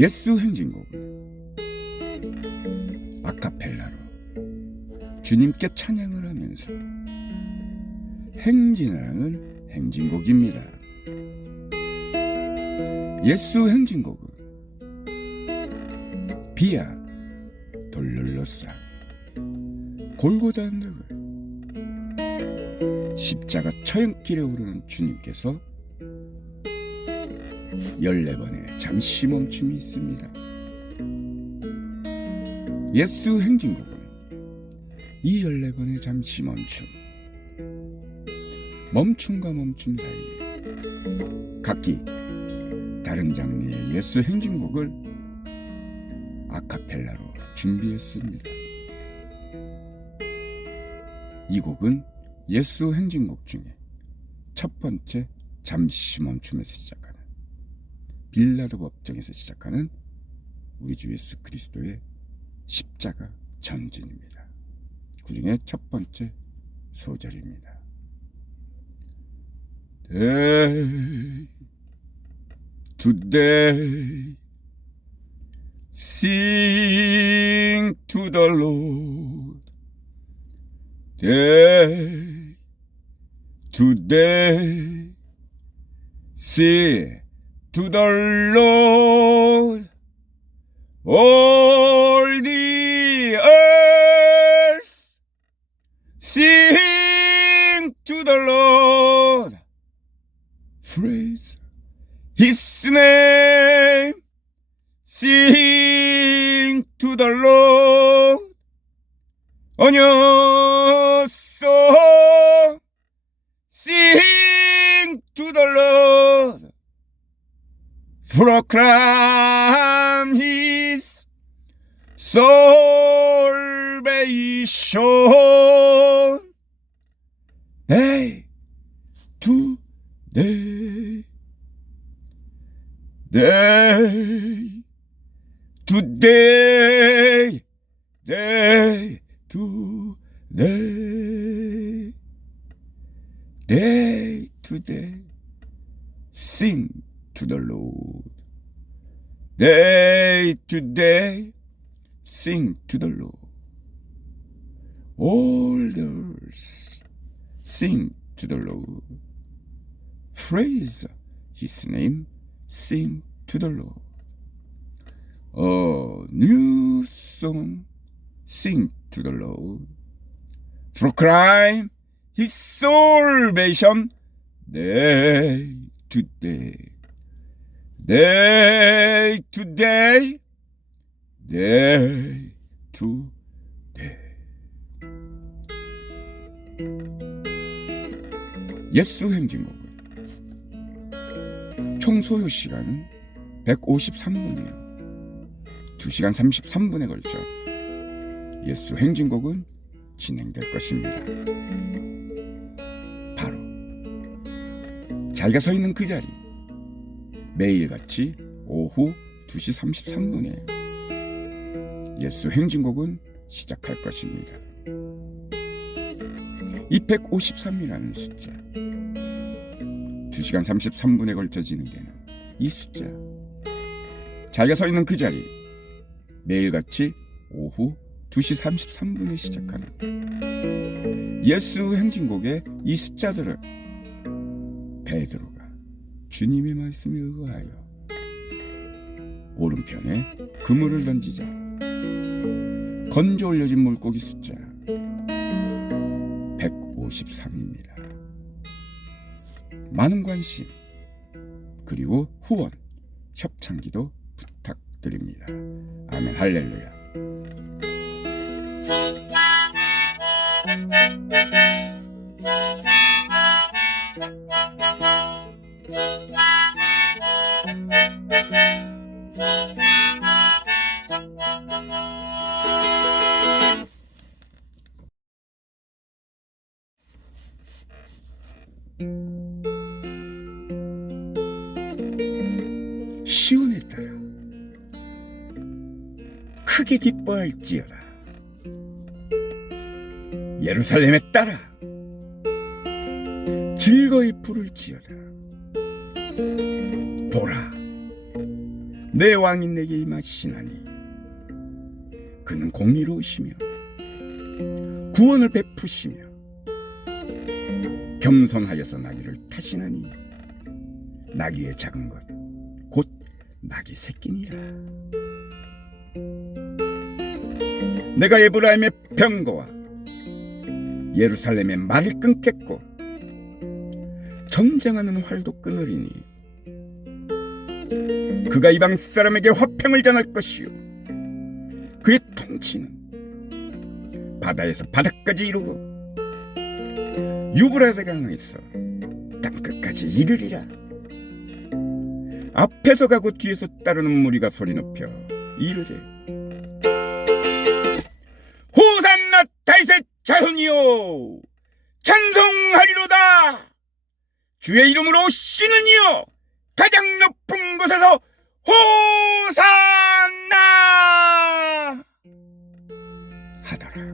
예수 행진곡을 아카펠라로. 주님께 찬양을 하면서 행진을 하는 행진곡입니다. 예수 행진곡은 비아 돌룰로사 골고다 언덕을 십자가 처형길에 오르는 주님께서 14번의 잠시 멈춤이 있습니다. 예수 행진곡 은이 14번의 잠시 멈춤 멈춤과 멈춤 사이에 각기 다른 장르의 예수 행진곡을 아카펠라로 준비했습니다. 이 곡은 예수 행진곡 중에 첫 번째 잠시 멈춤에서 시작하는 빌라도 법정에서 시작하는 우리 주 예수 그리스도의 십자가 전진입니다. 그 중에 첫 번째 소절입니다. Day, today, sing to the Lord. Day, today, sing to the Lord. All proclaim his salvation. Day to day, day to day, today, day, today. sing to the Lord. Day to day, sing to the Lord. All the earth, sing to the Lord. Praise His name, sing to the Lord. A new song, sing to the Lord. Proclaim His salvation day to day. Day to day, day to day. 예수 행진곡은 총 소요 시간은 153분이에요. 2시간 33분에 걸쳐 예수 행진곡은 진행될 것입니다. 바로 자기가 서 있는 그 자리 매일같이 오후 2시 33분에 예수 행진곡은 시작할 것입니다. 이 153이라는 숫자. 2시간 33분에 걸쳐 진행되는 이 숫자. 자기가 서 있는 그 자리. 매일같이 오후 2시 33분에 시작하는. 예수 행진곡의 이 숫자들을 베드로가 주님의 말씀에 의하여 오른편에 그물을 던지자 건져 올려진 물고기 숫자 153입니다. 많은 관심 그리고 후원 협찬기도 부탁드립니다. 아멘 할렐루야. 크게 기뻐할지어다. 예루살렘에 따라 즐거이 부를지어다. 보라, 내 왕이 내게 임하시나니 그는 공의로우시며 구원을 베푸시며 겸손하여서 나귀를 타시나니 나귀의 작은 것 곧 나귀 새끼니라 내가 에브라임의 병거와 예루살렘의 말을 끊겠고 정장하는 활도 끊으리니 그가 이방 사람에게 화평을 전할 것이요. 그의 통치는 바다에서 바다까지 이루고 유브라데 강에서 땅끝까지 이르리라. 앞에서 가고 뒤에서 따르는 무리가 소리 높여 이르되 다윗의 자손이요. 찬송하리로다. 주의 이름으로 오시는 이요 가장 높은 곳에서 호산나. 하더라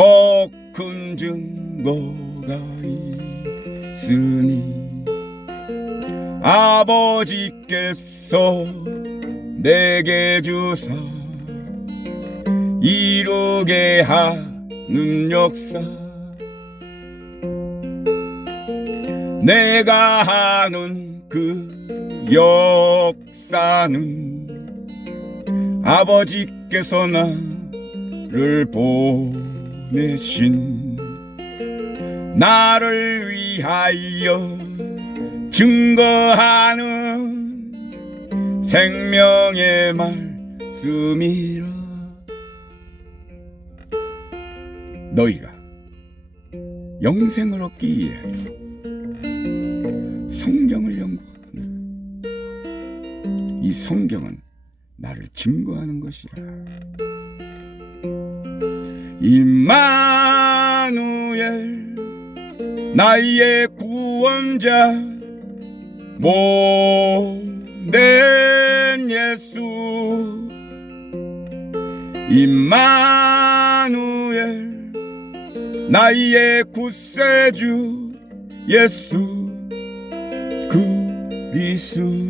더 큰 증거가 있으니 아버지께서 내게 주사 이루게 하는 역사. 내가 하는 그 역사는 아버지께서 나를 보 내신 나를 위하여 증거하는 생명의 말씀이라. 너희가 영생을 얻기 위해 성경을 연구하거늘 이 성경은 나를 증거하는 것이라 임마누엘 나의 구원자 모된 예수. 임마누엘 나의 구세주 예수 그리스도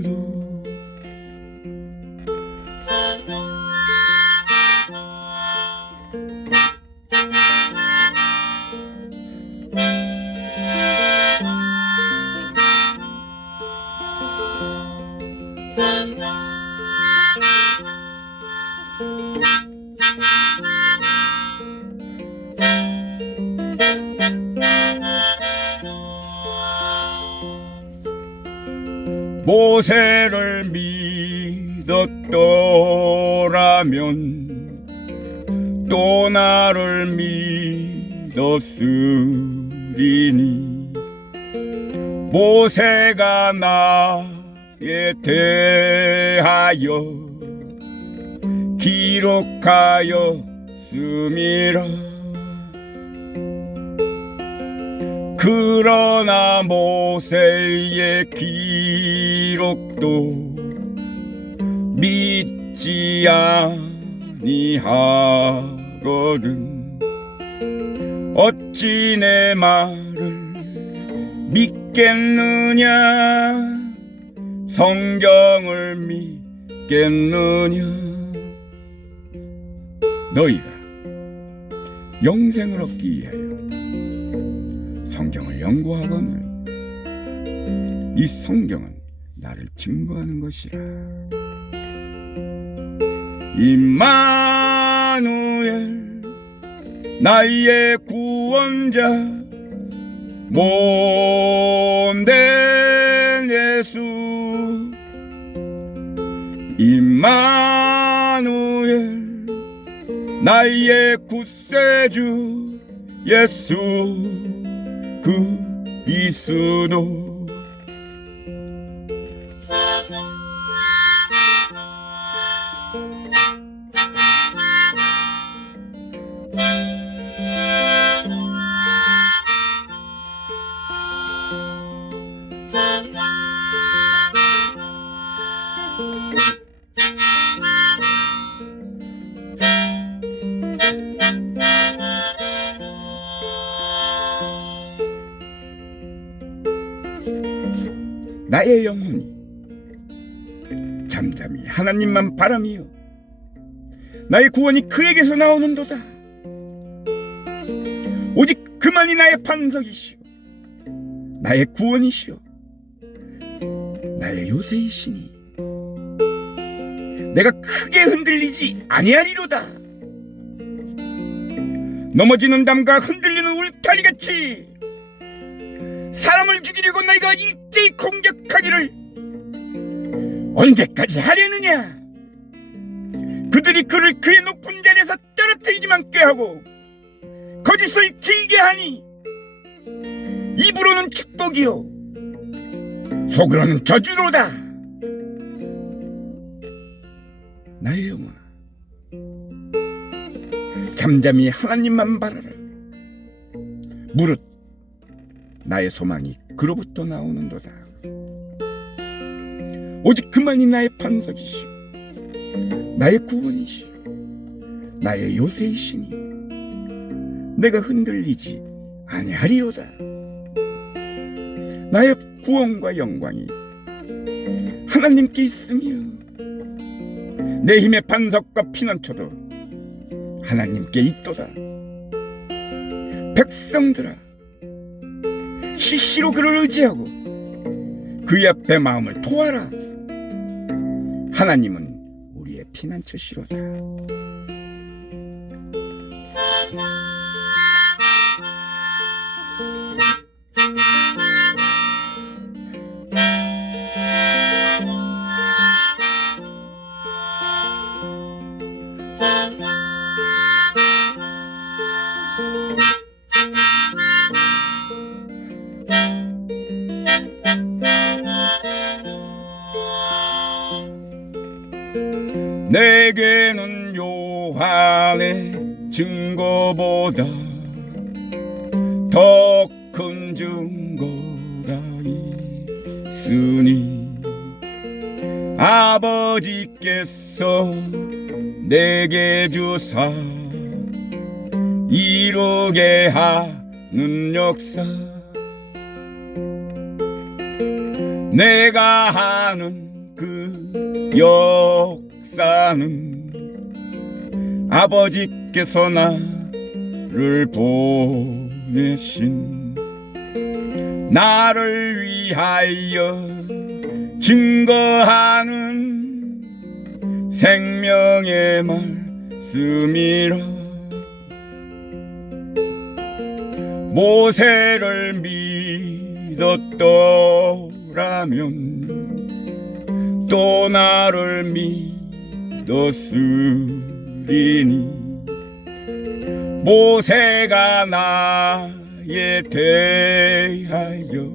모세를 믿었더라면 또 나를 믿었으리니 모세가 나에 대하여 기록하였음이라 그러나 모세의 기록도 믿지 아니하거든. 어찌 내 말을 믿겠느냐? 성경을 믿겠느냐? 너희가 영생을 얻기 위하여 성경을 연구하거늘 이 성경은 나를 증거하는 것이라. 임마 임마누엘 나의 구원자 몸된 예수. 임마누엘 나의 구세주 예수 그리스도 나의 영혼이 잠잠히 하나님만 바람이요. 나의 구원이 그에게서 나오는도다 오직 그만이 나의 반석이시오. 나의 구원이시오. 나의 요새이시니. 내가 크게 흔들리지 아니하리로다. 넘어지는 담과 흔들리는 울타리같이 사람을 죽이려고 너희가 일제히 공격하기를 언제까지 하려느냐? 그들이 그를 그의 높은 자리에서 떨어뜨리기만 꾀하고 거짓을 질게 하니 입으로는 축복이요 속으로는 저주로다. 나의 영혼아, 잠잠히 하나님만 바라라. 무릇 나의 소망이 그로부터 나오는도다. 오직 그만이 나의 반석이시오. 나의 구원이시오. 나의 요새이시니 내가 흔들리지 아니하리로다. 나의 구원과 영광이 하나님께 있으며 내 힘의 반석과 피난처도 하나님께 있도다. 백성들아 시시로 그를 의지하고 그의 앞에 마음을 토하라. 하나님은 우리의 피난처시로다. 보다. 더 큰 증거가 있으니 아버지께서 내게 주사 이루게 하는 역사. 내가 하는 그 역사는 아버지께서 나 를 보내신 나를 위하여 증거하는 생명의 말씀이라. 모세를 믿었더라면 또 나를 믿었으리니 모세가 나에 대하여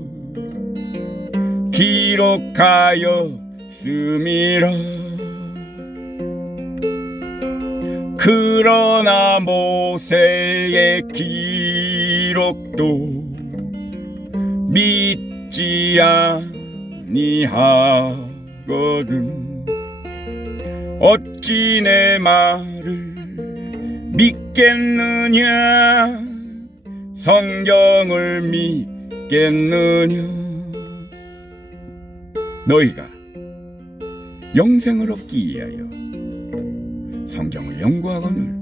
기록하여 씀이라. 그러나 모세의 기록도 믿지 아니하거든. 어찌 내 말을 믿겠느냐? 성경을 믿겠느냐? 너희가 영생을 얻기 위하여 성경을 연구하거늘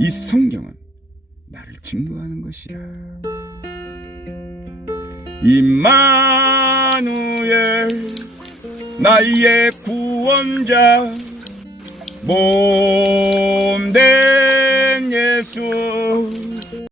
이 성경은 나를 증거하는 것이라. 임마누엘 나의 구원자 몸 참된 예수